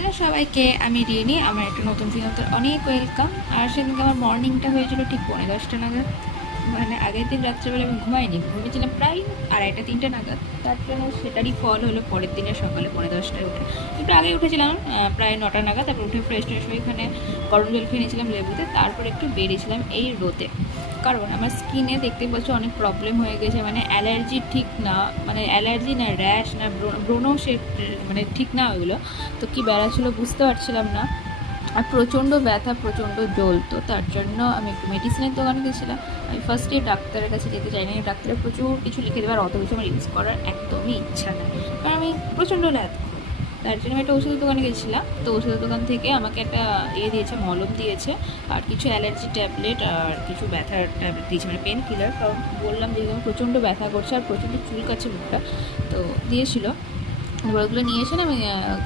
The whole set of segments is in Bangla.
হ্যালো সবাইকে, আমি রিনি। আমার একটা নতুন ভিডিওতে অনেক ওয়েলকাম। আর সেদিনকে আমার মর্নিংটা হয়েছিল ঠিক 10:30 নাগাদ। মানে আগের দিন রাত্রেবেলা আমি ঘুমিয়েছিলাম প্রায় 2:30-3টা নাগাদ। তার জন্য সেটারই ফল হলো পরের দিনের সকালে 10:30টায় উঠে একটু আগে উঠেছিলাম, প্রায় 9টা নাগাদ। তারপর উঠে ফ্রেশ ট্রেশ হয়ে এখানে গরম জল খেয়ে নিয়েছিলাম লেবুতে। তারপর একটু বেরিয়েছিলাম এই রোদে, কারণ আমার স্কিনে দেখতে পাচ্ছ অনেক প্রবলেম হয়ে গেছে। মানে অ্যালার্জি ঠিক না, মানে অ্যালার্জি না র্যাশ না ব্রণ সে মানে ঠিক না ওইগুলো। তো কী বেড়া ছিল বুঝতে পারছিলাম না। আর প্রচণ্ড ব্যথা, প্রচণ্ড জ্বলতো। তার জন্য আমি একটু মেডিসিনের দোকানে গেছিলাম। আমি ফার্স্টে ডাক্তারের কাছে যেতে চাইনি। ডাক্তারের প্রচুর কিছু লিখে দেওয়ার, অত কিছু আমার ইউজ করার একদমই ইচ্ছা নেই, কারণ আমি প্রচণ্ড ল্যাদ। তার জন্য আমি একটা ওষুধের দোকানে গেছিলাম। তো ওষুধের দোকান থেকে আমাকে একটা দিয়েছে, মলম দিয়েছে, আর কিছু অ্যালার্জি ট্যাবলেট আর কিছু ব্যথার ট্যাবলেট দিয়েছে, মানে পেন কিলার। কারণ বললাম যেহেতু আমার প্রচণ্ড ব্যথা করছে আর প্রচণ্ড চুলকাচ্ছে মুখটা, তো দিয়েছিল। এবার ওগুলো নিয়ে এসে আমি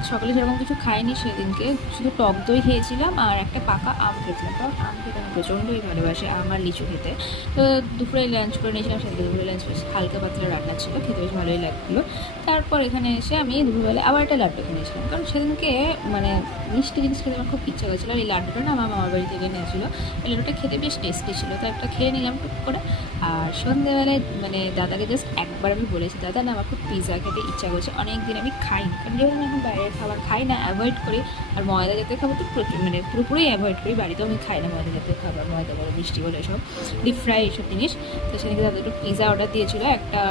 সকালে সেরকম কিছু খাইনি সেদিনকে, শুধু টক দই খেয়েছিলাম আর একটা পাকা আম খেয়েছিলাম। কারণ আম খেতে আমি প্রচণ্ডই ভালোবাসি, আম আর লিচু খেতে। তো দুপুরে লাঞ্চ করে নিয়েছিলাম, সেদিকে দুপুরে লাঞ্চ বেশ হালকা পাতলা রান্না ছিল, খেতে বেশ ভালোই লাগছিলো। তারপর এখানে এসে আমি দুপুরবেলা আবার একটা লাড্ডু কিনেছিলাম, কারণ সেদিনকে মানে মিষ্টি জিনিস খেতে আমার খুব ইচ্ছা করেছিলো। আর এই লাড্ডুটা না আমার মামার বাড়ি থেকে নিয়েছিল। এই লাড্ডুটা খেতে বেশ টেস্টি ছিল, তো একটা খেয়ে নিলাম টুক করে। আর সন্ধ্যেবেলায় মানে দাদাকে জাস্ট একবার আমি বলেছি, দাদা না আমার খুব পিৎজা খেতে ইচ্ছা করছে, অনেক দিন আমি খাইনি। কারণ যেহেতু আমি এখন বাইরের খাবার খাই না, অ্যাভয়েড করি। আর ময়দা জাতীয় খাবার তো প্রচুর মানে পুরোপুরি অ্যাভয়েড করি। বাড়িতেও আমি খাই না ময়দা জাতীয় খাবার, ময়দা বলো মিষ্টি বলো এসব ডিপ ফ্রাই এইসব জিনিস। তো সেদিকে দাদা একটু পিৎজা অর্ডার দিয়েছিল, একটা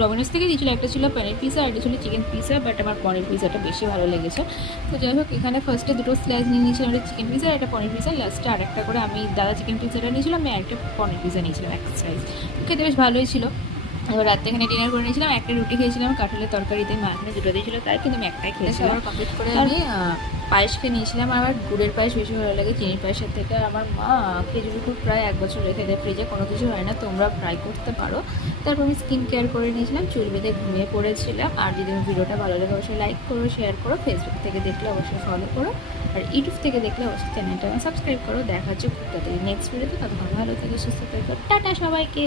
ডমিনোস থেকে দিয়েছিলো। একটা ছিল পনির পিৎজা আর একটা ছিল চিকেন পিৎজা, বাট আমার পনির পিৎজাটা বেশি ভালো লেগেছে। তো যাই হোক, এখানে ফার্স্টে দুটো স্লাইস নিয়ে নিয়েছিলাম, একটা চিকেন পিৎজা আর একটা পনির পিৎজা। লাস্টে আরেকটা করে আমি দাদা চিকেন পিৎজাটা নিয়েছিলাম, আমি আরেকটা পনির পিৎজা নিয়েছিলাম এক স্লাইস। খেতে বেশ ভালোই ছিল। এবার রাত্রে এখানে ডিনার করে নিয়েছিলাম, একটা রুটি খেয়েছিলাম কাঁঠালের তরকারিতে, মা এখানে দুটো দিয়েছিল তাই, কিন্তু আমি একটাই খেয়েছিলাম। আবার কমপ্লিট করে আমি পায়েস খেয়ে নিয়েছিলাম। আমার গুড়ের পায়েস বেশি ভালো লাগে চিনির পায়েসের থেকে। আমার মা খেজুরি গুড় প্রায় 1 বছর রেখে দেয় ফ্রিজে, কোনো কিছু হয় না, তোমরা ট্রাই করতে পারো। তারপর আমি স্কিন কেয়ার করে নিয়েছিলাম, চুল বেঁধে ঘুমিয়ে পড়েছিলাম। আর যদি আমার ভিডিওটা ভালো লাগে অবশ্যই লাইক করো, শেয়ার করো, ফেসবুক থেকে দেখলে অবশ্যই ফলো করো, আর ইউটিউব থেকে দেখলে অবশ্যই চ্যানেলটা আমি সাবস্ক্রাইব করো। দেখা হচ্ছে খুব তাড়াতাড়ি নেক্সট ভিডিওতে। ততক্ষণ ভালো থেকে সুস্থ থেকো, টাটা সবাইকে।